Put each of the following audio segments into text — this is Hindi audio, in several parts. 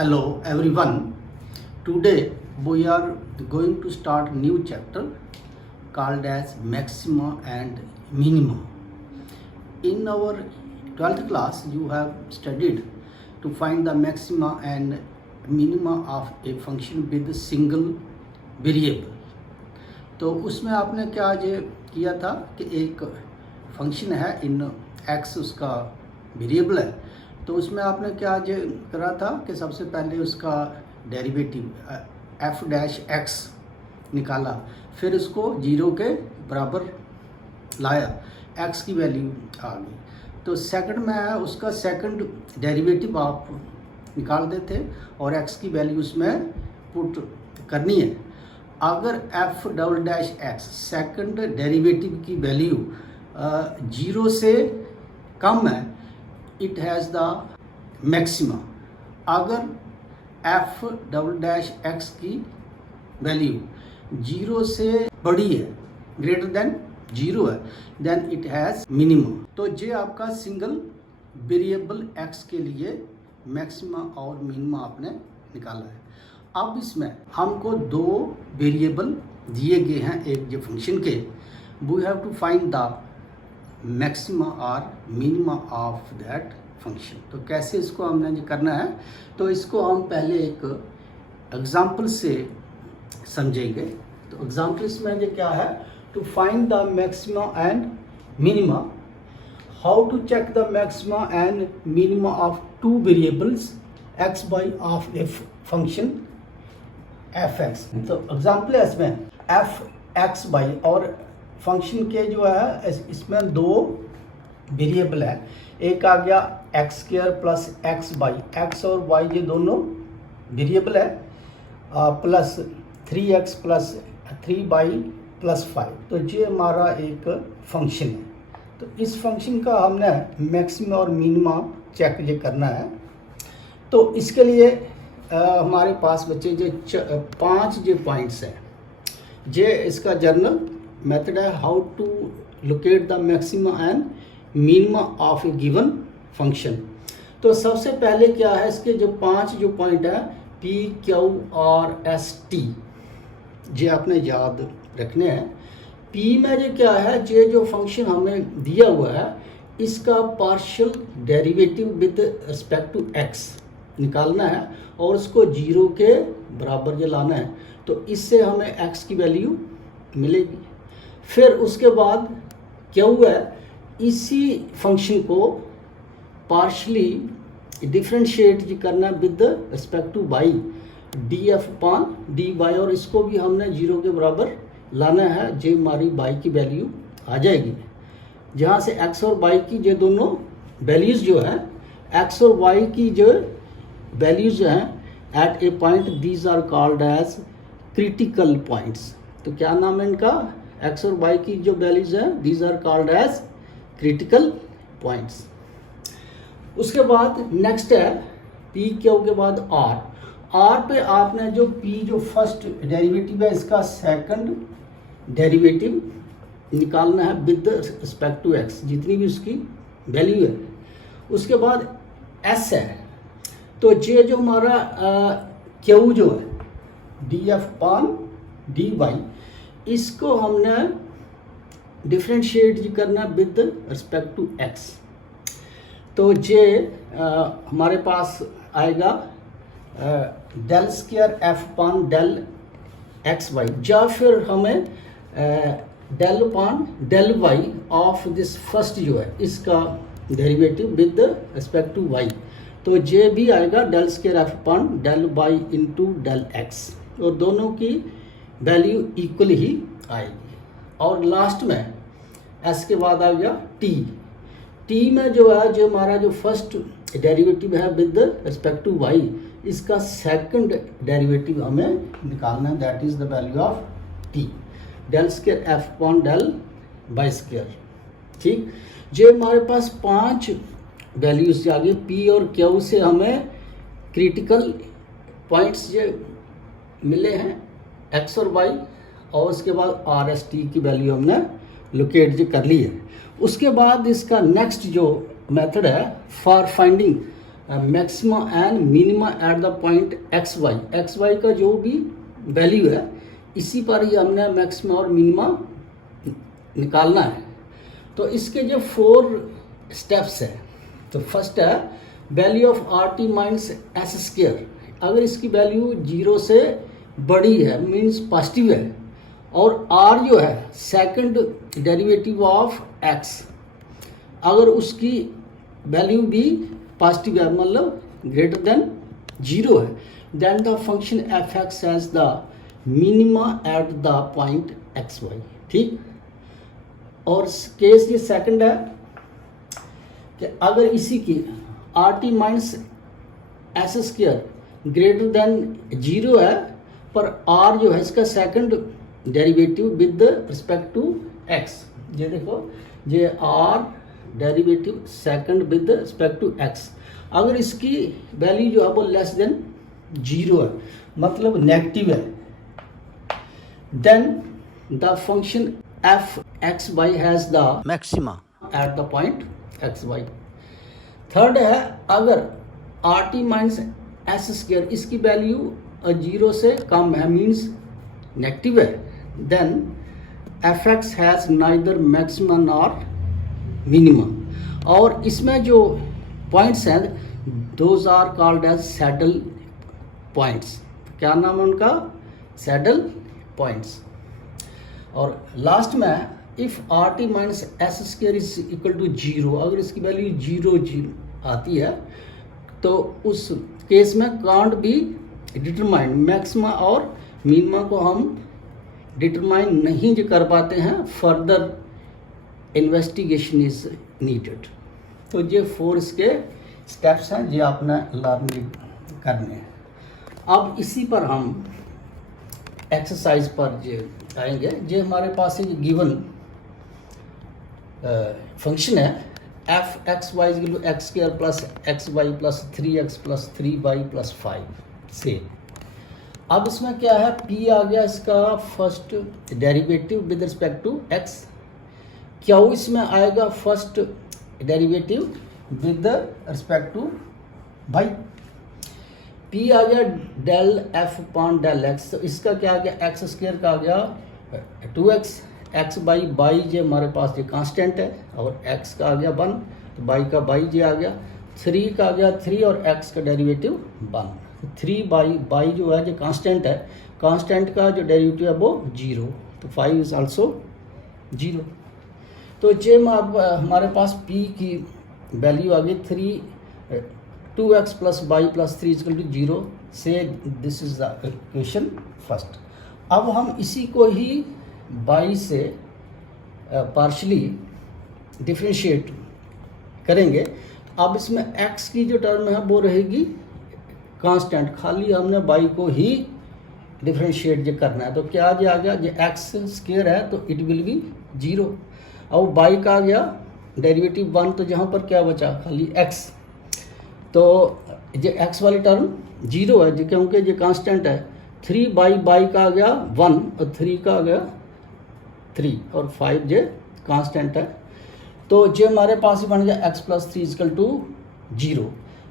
Hello everyone. Today we are going to start new chapter called as maxima and minima. In our 12th class you have studied to find the maxima and minima of a function with a single variable. तो उसमें आपने क्या आज किया था कि एक फंक्शन है इन x उसका वेरिएबल है, तो उसमें आपने क्या आज करा था कि सबसे पहले उसका डेरिवेटिव f डैश x निकाला, फिर उसको 0 के बराबर लाया, x की वैल्यू आ गई। तो सेकंड में है उसका सेकंड डेरिवेटिव आप निकाल देते और x की वैल्यू उसमें पुट करनी है। अगर f double dash x second derivative की वैल्यू 0 से कम है, इट हैज़ द मैक्सिमा। अगर f डबल डैश x की वैल्यू 0 से बड़ी है, ग्रेटर देन 0 है, देन इट हैज़ मिनिमम। तो ये आपका सिंगल वेरिएबल x के लिए मैक्सिमा और मिनिमा आपने निकाला है। अब इसमें हमको दो वेरिएबल दिए गए हैं एक जो फंक्शन के, we have to find the maxima और मिनिमा ऑफ दैट फंक्शन। तो कैसे इसको हमने जो करना है, तो इसको हम पहले एक एग्जांपल से समझेंगे। तो एग्जांपल इसमें जो क्या है, to find the maxima and minima, how to check the maxima and minima of two variables x y of a function f x. तो एग्जाम्पल है इसमें एफ एक्स बाई, और फंक्शन के जो है इसमें दो वेरिएबल है, एक आ गया x square plus x by, x और वाई ये दोनों वेरिएबल है, plus 3x plus 3 by plus 5। तो ये हमारा एक फंक्शन है। तो इस फंक्शन का हमने मैक्सिमा और मिनिमा चेक ये करना है। तो इसके लिए हमारे पास बच्चे जो 5 जो पॉइंट्स हैं, ये इसका जनरल मेथड है how to locate the maxima and minima of a given function. तो सबसे पहले क्या है, इसके जो 5 जो पॉइंट है P, Q और S, T, ये आपने याद रखने हैं। P में जो क्या है, ये जो फंक्शन हमें दिया हुआ है इसका partial derivative with respect to x निकालना है और उसको 0 के बराबर ये लाना है, तो इससे हमें x की वैल्यू मिलेगी। फिर उसके बाद क्या हुआ है, इसी फंक्शन को पार्शली डिफ्रेंशिएट करना with respect to y, df upon dy, और इसको भी हमने 0 के बराबर लाना है, जो हमारी y की वैल्यू आ जाएगी। जहाँ से x और y की जो दोनों वैल्यूज़ जो है, x और y की जो वैल्यूज़ जो हैं at a point, these are called as critical points. तो क्या नाम है इनका, x और y की जो वैल्यूज़ हैं these are called as critical points. उसके बाद नेक्स्ट है P, Q के बाद R पे आपने जो P जो फर्स्ट डेरिवेटिव है इसका सेकंड डेरिवेटिव निकालना है विद रिस्पेक्ट टू x, जितनी भी उसकी वैल्यू है। उसके बाद S है, तो ये जो हमारा Q जो है df अपॉन dy, इसको हमने डिफ्रेंशिएट करना विद रिस्पेक्ट टू x। तो ये हमारे पास आएगा del square f upon del x y, या फिर हमें del upon del y of this first जो है इसका derivative with respect to y। तो ये भी आएगा del square f upon del y into del x, और दोनों की वैल्यू इक्वल ही आएगी। और लास्ट में s के बाद आ गया t में जो है, जो हमारा जो फर्स्ट डेरिवेटिव है विद रिस्पेक्ट टू y, इसका सेकंड डेरिवेटिव हमें निकालना है, that is the value of t, del square f upon del y square. ठीक, जो हमारे पास 5 वैल्यूज आ गई P और Q से हमें क्रिटिकल पॉइंट्स जो मिले हैं x और y, और उसके बाद R, S, T की वैल्यू हमने लोकेट जो कर ली है। उसके बाद इसका नेक्स्ट जो मेथड है for finding maxima and minima at the point x y का जो भी वैल्यू है इसी पर ही हमने मैक्सिमा और मिनिमा निकालना है। तो इसके जो 4 स्टेप्स है, तो फर्स्ट है value of are t minus s square. अगर इसकी वैल्यू 0 से बड़ी है मीन्स पॉजिटिव है, और आर जो है सेकंड डेरिवेटिव ऑफ एक्स, अगर उसकी वैल्यू भी पॉजिटिव है मतलब ग्रेटर देन 0 है, then the function f x has the minima at the point x y. ठीक, और केस ये सेकंड है कि अगर इसी की r t minus s square greater than 0 है, पर आर जो है इसका second derivative with respect to x, ये देखो ये r derivative second with respect to x, अगर इसकी वैल्यू जो है वो लेस देन 0 है मतलब नेगेटिव है, then the function f x y has the maxima at the point x y. Third है अगर r t minus s square इसकी वैल्यू 0 से कम है मीन्स नेगेटिव है, then f x has neither maxima nor minimum. और इसमें जो पॉइंट्स हैं those are called as saddle points. क्या नाम है उनका? Saddle points. और लास्ट में if r t minus s square is equal to 0, अगर इसकी वैल्यू 0 आती है तो उस केस में कांट बी डिटरमाइन, मैक्सिमा और मिनिमा को हम डिटरमाइन नहीं जो कर पाते हैं, फर्दर इन्वेस्टिगेशन इज नीडेड। तो ये 4 इसके स्टेप्स हैं जो आपने लर्न करने हैं। अब इसी पर हम एक्सरसाइज पर जो आएंगे, जो हमारे पास एक गिवन फंक्शन है f x y equal to x square plus x y plus 3x plus 3y plus 5 से। अब इसमें क्या है, p आ गया इसका first derivative with respect to x, q इसमें आएगा first derivative with respect to y, p आ गया del f upon del x, तो इसका क्या आ गया एक्स स्क्वायर का आ गया 2x, एक्स बाई बाई जो हमारे पास ये कांस्टेंट है, और x का आ गया 1, तो बाई का बाई जो आ गया, 3 का आ गया 3 और x का डेरिवेटिव 1, 3 बाई जो है जो कांस्टेंट है, कांस्टेंट का जो डेरिवेटिव है वो 0, तो 5 इज आल्सो 0। तो जे हमारे पास p की वैल्यू आ गई 2x plus y plus 3 equal to 0 से, this is the equation first. अब हम इसी को ही बाई से पार्शली डिफ्रेंशिएट करेंगे। अब इसमें x की जो टर्म है वो रहेगी कांस्टेंट, खाली हमने बाई को ही डिफ्रेंशिएट जो करना है, तो क्या जो आ गया जो एक्स स्क्वायर है तो इट विल बी 0, अब बाई का आ गया डेरिवेटिव 1, तो जहाँ पर क्या बचा खाली x, तो जो x वाली टर्म 0 है जो क्योंकि ये कांस्टेंट है, 3 बाई का आ गया 1 और 3 का आ गया 3 और 5 जो कांस्टेंट है, तो जो हमारे पास ही बन गया x प्लस 3 इक्वल टू 0।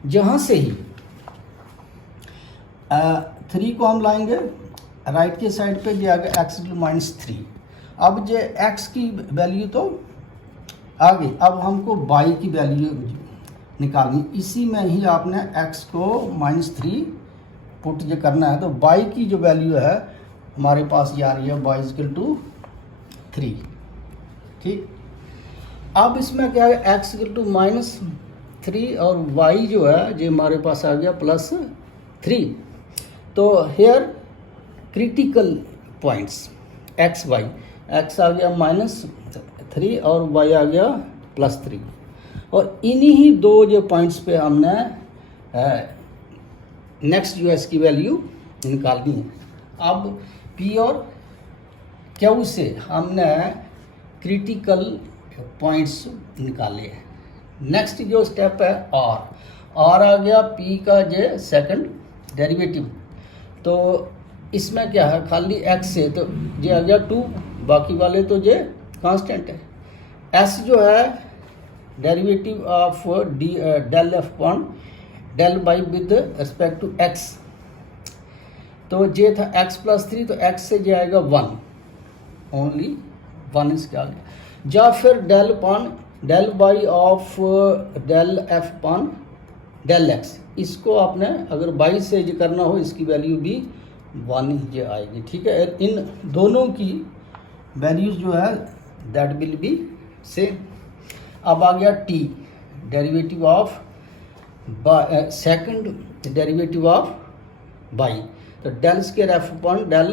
जहाँ से ही 3 को हम लाएंगे राइट के साइड पे दिया गया x माइनस 3। अब जो x की वैल्यू तो आ गई, अब हमको y की वैल्यू निकालनी, इसी में ही आपने x को -3 पुट जो करना है, तो y की जो वैल्यू है हमारे पास ये आ रही है y इक्वल टू 3। ठीक, अब इसमें क्या है x इक्वल टू -3 और y जो है जो हमारे पास आ गया +3, तो here critical points x y, x आ गया -3 और y आ गया +3, और इन्हीं ही दो जो पॉइंट्स पे हमने नेक्स्ट जो इसकी वैल्यू निकालनी है। अब p और q से हमने क्रिटिकल पॉइंट्स निकाले हैं। नेक्स्ट जो स्टेप है r आ गया p का जो सेकंड डेरिवेटिव, तो इसमें क्या है खाली x से तो ये आ गया 2, बाकी वाले तो ये कांस्टेंट है। s जो है derivative of del f upon del y with respect to x, तो ये था x प्लस 3, तो x से जो आएगा 1, ओनली 1 इसके आगे, या फिर del upon del y of del f upon del x, इसको आपने अगर बाई से जो करना हो इसकी वैल्यू भी 1 ही आएगी, ठीक है। इन दोनों की वैल्यूज जो है दैट विल बी सेम। अब आ गया t, derivative of second derivative of y, तो del square f upon del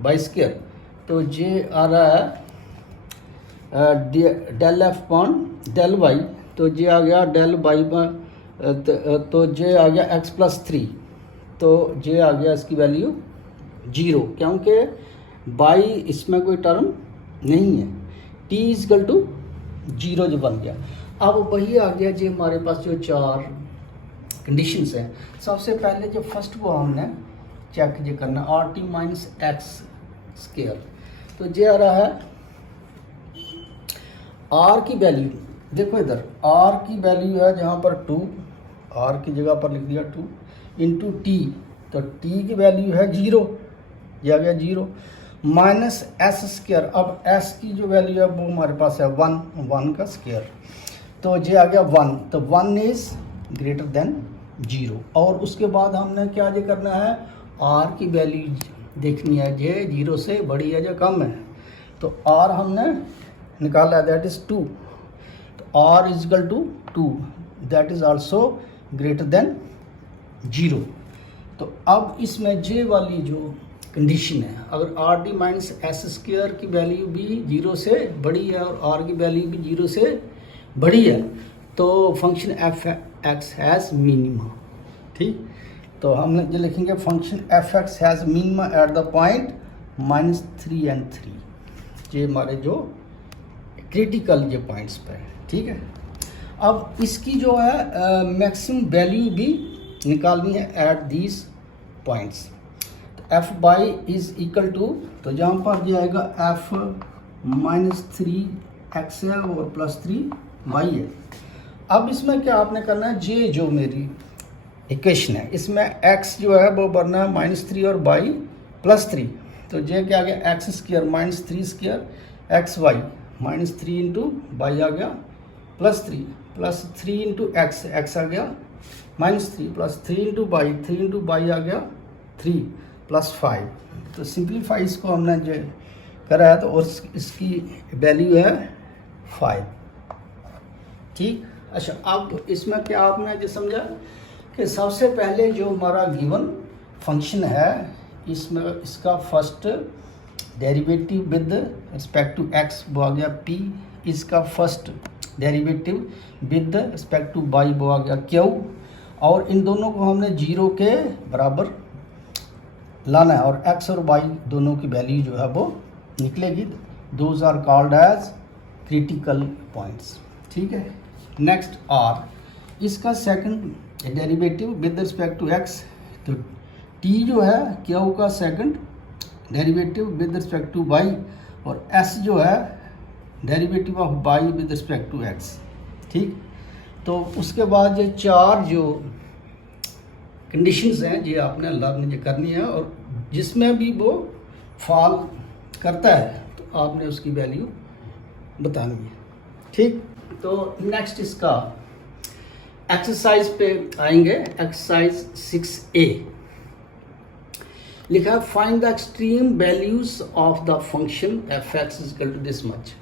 y square, तो ये आ रहा है del f upon del y, तो ये आ गया डेल बाई, तो ये आ गया x प्लस 3, तो ये आ गया इसकी वैल्यू 0, क्योंकि बाई इसमें कोई टर्म नहीं है, t इजकल टू 0 जो बन गया। अब वही आ गया जी हमारे पास जो 4 कंडीशंस हैं। सबसे पहले जो फर्स्ट वो हमने चेक जो करना are t minus x square, तो ये आ रहा है आर की वैल्यू, देखो इधर आर की वैल्यू है जहाँ पर 2, आर की जगह पर लिख दिया 2 इंटू टी, तो टी की वैल्यू है 0, ये आ गया 0 माइनस एस स्क्वायर। अब एस की जो वैल्यू है वो हमारे पास है 1 का स्क्वायर, तो ये आ गया 1, तो 1 इज ग्रेटर देन 0। और उसके बाद हमने क्या ये करना है, आर की वैल्यू देखनी है, ये 0 से बड़ी है या कम है, तो आर हमने निकाला है दैट इज़ 2, तो r equal to 2 that is also greater than 0। तो अब इसमें जे वाली जो कंडीशन है, अगर R D minus s square की वैल्यू भी 0 से बड़ी है और आर की वैल्यू भी 0 से बड़ी है, तो function f x has minima, ठीक। तो हम जो लिखेंगे function f x has minima at the point -3 and 3, ये हमारे जो क्रिटिकल ये पॉइंट्स पे है, ठीक है। अब इसकी जो है मैक्सिमम वैल्यू भी निकालनी है एट दीज पॉइंट्स, तो f y is equal to, तो जहाँ पर जो आएगा एफ -3x है और +3y है। अब इसमें क्या आपने करना है, जे जो मेरी इक्वेशन है इसमें x जो है वो बनना है -3 और y +3, तो जे क्या आ गया x square -3 square x y -3 into y आ गया +3 +3 इंटू एक्स, एक्स आ गया -3 +3 इंटू वाई, 3 इंटू वाई आ गया 3 +5, तो सिंप्लीफाई इसको हमने जो करा है, तो और इसकी वैल्यू है 5, ठीक। अच्छा, अब इसमें क्या आपने जो समझा कि सबसे पहले जो हमारा गिवन फंक्शन है इसमें इसका first derivative with respect to x वो आ गया p, इसका first derivative with respect to y वो आ गया q, और इन दोनों को हमने 0 के बराबर लाना है और x और y दोनों की वैल्यू जो है वो निकलेगी। Those are called as critical points, ठीक है। नेक्स्ट r, इसका second derivative with respect to x, तो t जो है q का second derivative with respect to y, और s जो है derivative of y with respect to x, ठीक। तो उसके बाद ये 4 जो कंडीशंस हैं ये आपने लर्न जो करनी है, और जिसमें भी वो फॉल करता है तो आपने उसकी वैल्यू बतानी है, ठीक। तो नेक्स्ट इसका एक्सरसाइज पे आएंगे। एक्सरसाइज 6A लिखा है find the extreme values of the function f x equal to this much,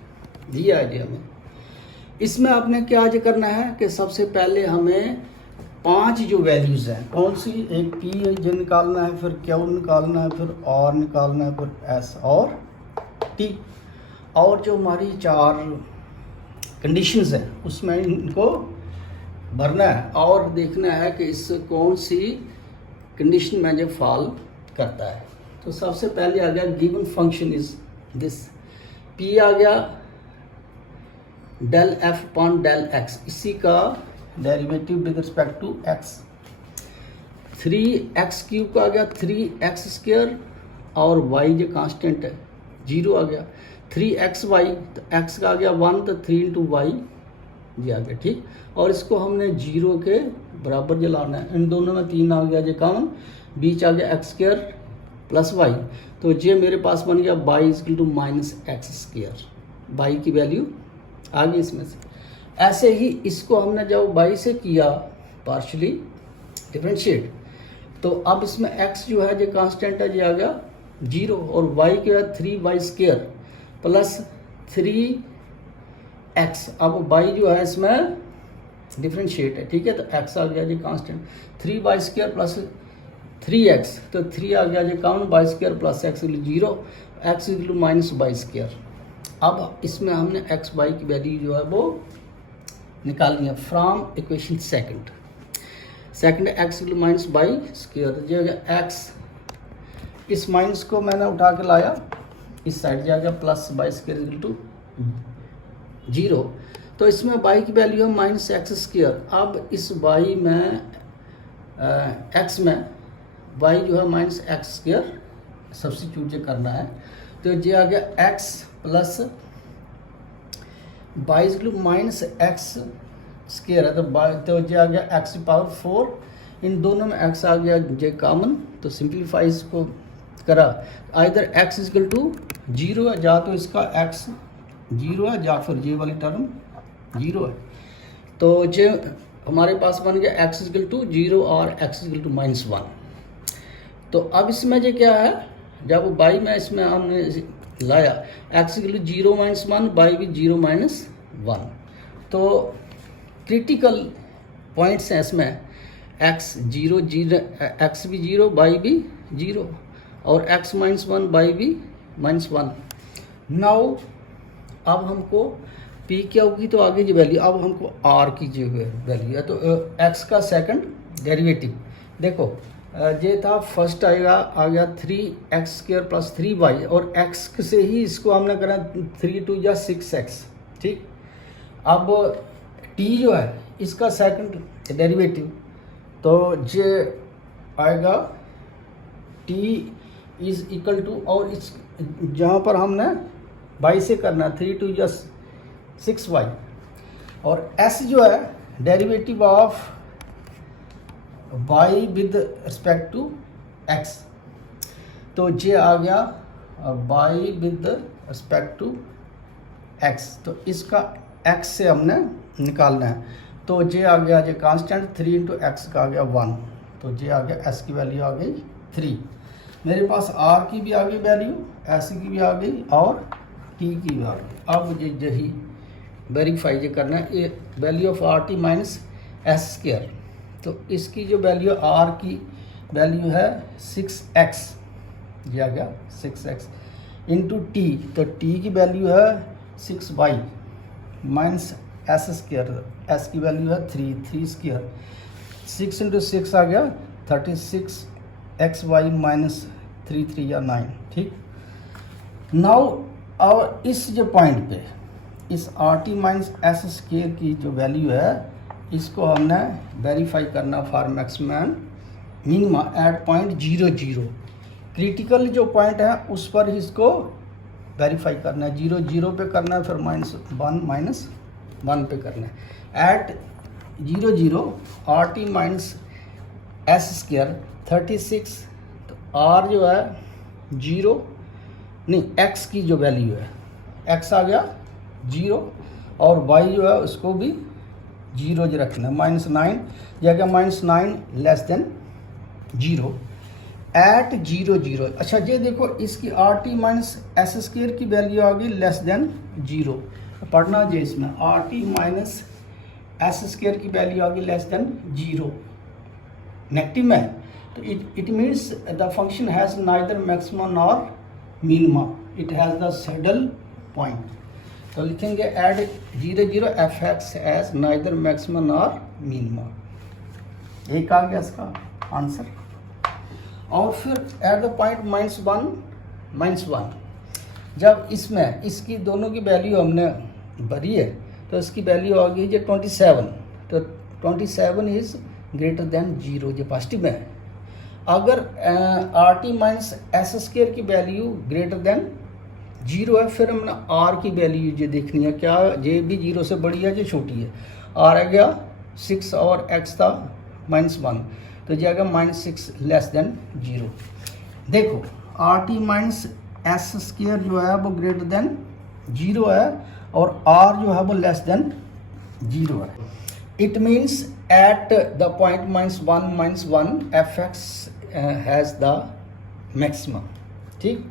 दिया आइडिया में। इसमें आपने क्या जो करना है कि सबसे पहले हमें 5 जो वैल्यूज़ हैं, कौन सी, एक पी जो निकालना है, फिर क्यू निकालना है, फिर आर निकालना है, फिर एस और टी, और जो हमारी 4 कंडीशंस हैं उसमें इनको भरना है और देखना है कि इस कौन सी कंडीशन में जो फॉल करता है। तो सबसे पहले आ गया given function is this, p आ गया del f upon del x, इसी का derivative with respect to x, 3x cube का आ गया 3x स्क्वायर, और y जो कांस्टेंट है 0 आ गया, 3xy, तो x का आ गया 1, तो 3 इंटू वाई जी आ गया, ठीक। और इसको हमने 0 के बराबर जो लाना है, इन दोनों में 3 आ गया जो कॉमन, बीच आ गया एक्स स्क्वायर प्लस वाई, तो ये मेरे पास बन गया y equal to minus x square, y की वैल्यू आ गई इसमें से। ऐसे ही इसको हमने जब वाई से किया पार्शली डिफरेंशिएट, तो अब इसमें x जो है जो कांस्टेंट है, जो आ गया 0, और y के बाद 3y स्क्वायर प्लस 3x। अब y जो है इसमें डिफरेंशिएट है, ठीक है, तो x आ गया जी constant, 3y square plus 3x, तो 3 आ गया जी common, y square plus x 0, x equal minus y square. अब इसमें हमने x y की वैल्यू जो है वो निकालनी है from equation second x equal minus y square, जो x, इस माइनस को मैंने उठा के लाया इस साइड, जाएगा plus y square equal to 0, तो इसमें y की वैल्यू है माइनस एक्स स्क्वायर। अब इस y में x में y जो है माइनस एक्स स्क्वायर सब्स्टिट्यूट जो करना है, तो ये आ गया x plus y equal minus x square है, तो ये आ गया x पावर 4, इन दोनों में x आ गया जे कॉमन, तो सिंप्लीफाई इसको करा, आइदर x इक्वल टू 0 है, या तो इसका x 0 है या फिर ये वाली टर्म 0 है, तो ये हमारे पास बन गया x इक्वल टू 0 और x इक्वल टू माइनस 1। तो अब इसमें जो क्या है, जब y में इसमें हमने लाया x equal to 0 minus 1, y भी 0 माइनस 1, तो क्रिटिकल पॉइंट्स हैं इसमें, x 0 0, x भी 0, y भी 0, और x माइनस 1, y भी माइनस 1। नाउ अब हमको p क्या होगी, तो आगे जो वैल्यू, अब हमको r की जो वैल्यू है, तो x का सेकंड डेरिवेटिव देखो, ये था फर्स्ट आएगा, आ गया 3x स्क्वायर प्लस 3y, और x से ही इसको हमने करा 3 2 या 6x, ठीक। अब t जो है इसका सेकंड डेरिवेटिव, तो ये आएगा t इज इक्वल टू, और इस जहाँ पर हमने y से करना 3 2 या 6y, और s जो है derivative of y with respect to x, तो ये आ गया y with respect to x, तो इसका x से हमने निकालना है, तो ये आ गया जो कांस्टेंट 3 इंटू एक्स का आ गया 1, तो ये आ गया s की वैल्यू आ गई 3, मेरे पास r की भी आ गई वैल्यू, s की भी आ गई और t की भी आ गई। अब ये यही वेरीफाई ये करना है, ये value of are t minus s square, तो इसकी जो वैल्यू r की वैल्यू है 6x, ये आ गया 6x इंटू टी, तो t की वैल्यू है 6y minus s square, S की वैल्यू है 3 स्क्वायर, 6 इंटू 6 आ गया 36xy माइनस 3 या 9, ठीक। नाउ और इस जो पॉइंट पे इस r t minus s square की जो वैल्यू है, इसको हमने वेरीफाई करना for maximum and minima at point 0 0, critical जो पॉइंट है उस पर इसको वेरीफाई करना है, 0 0 पे करना है, फिर माइनस 1 पे करना है। At 0 0 r t minus s square 36, तो आर जो है 0 नहीं, एक्स की जो वैल्यू है एक्स आ गया 0, और वाई जो है उसको भी 0 जो रखना है, -9 जगह -9 लेस देन 0 एट 0 0। अच्छा ये देखो इसकी r t minus s square की वैल्यू आ गई लेस देन 0, पढ़ना जी इसमें r t minus s square की वैल्यू आ गई लेस देन 0 नेगेटिव में, तो it means the function has neither maxima nor minima, it has the saddle point, तो लिखेंगे at 0 0 f x as neither maxima nor minima, एक आ गया इसका आंसर। और फिर एट द पॉइंट -1, जब इसमें इसकी दोनों की वैल्यू हमने भरी है, तो इसकी वैल्यू आ गई जो 27, तो 27 इज ग्रेटर देन 0, जो पॉजिटिव में है। अगर r t minus s square की वैल्यू ग्रेटर देन जीरो है, फिर हमने आर की वैल्यू ये देखनी है, क्या ये भी जीरो से बड़ी है, ये छोटी है। आर आ गया 6 और एक्स था -1, तो ये आ गया -6 लेस देन जीरो। देखो are t minus S square जो है वो ग्रेटर देन जीरो है और आर जो है वो लेस देन जीरो है। It means eight the point -1 F x has the maximum. ठीक,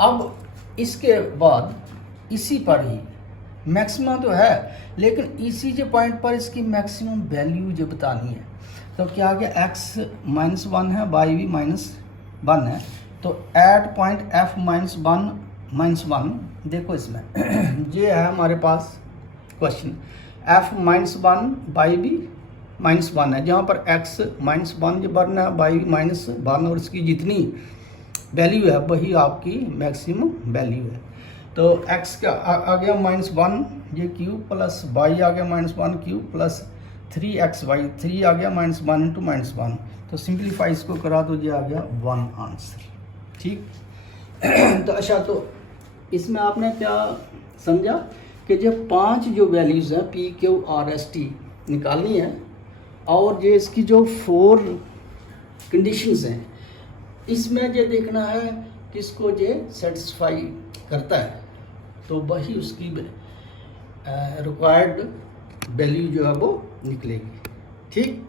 अब इसके बाद इसी पर ही मैक्सिमम तो है, लेकिन इसी के पॉइंट पर इसकी मैक्सिमम वैल्यू जो बतानी है, तो क्या आ गया x -1 है, y भी -1 है, तो एट पॉइंट f -1 देखो इसमें ये है हमारे पास क्वेश्चन, f -1 y भी -1 है, जहाँ पर x -1 जो बर्न है, y भी -1 और इसकी जितनी वैल्यू है वही आपकी मैक्सिमम वैल्यू है। तो x का आ गया -1 ये क्यूब प्लस y आ गया -1 क्यूब प्लस 3xy, 3 आ गया -1 इंटू -1, तो सिंप्लीफाई इसको करा तो ये आ गया 1 आंसर। ठीक तो अच्छा, तो इसमें आपने क्या समझा कि जो 5 जो वैल्यूज़ हैं P Q R S T निकालनी है, और ये इसकी जो 4 कंडीशंस हैं इसमें ये देखना है किसको ये सेटिस्फाई करता है, तो वही उसकी रिक्वायर्ड वैल्यू जो है वो निकलेगी। ठीक।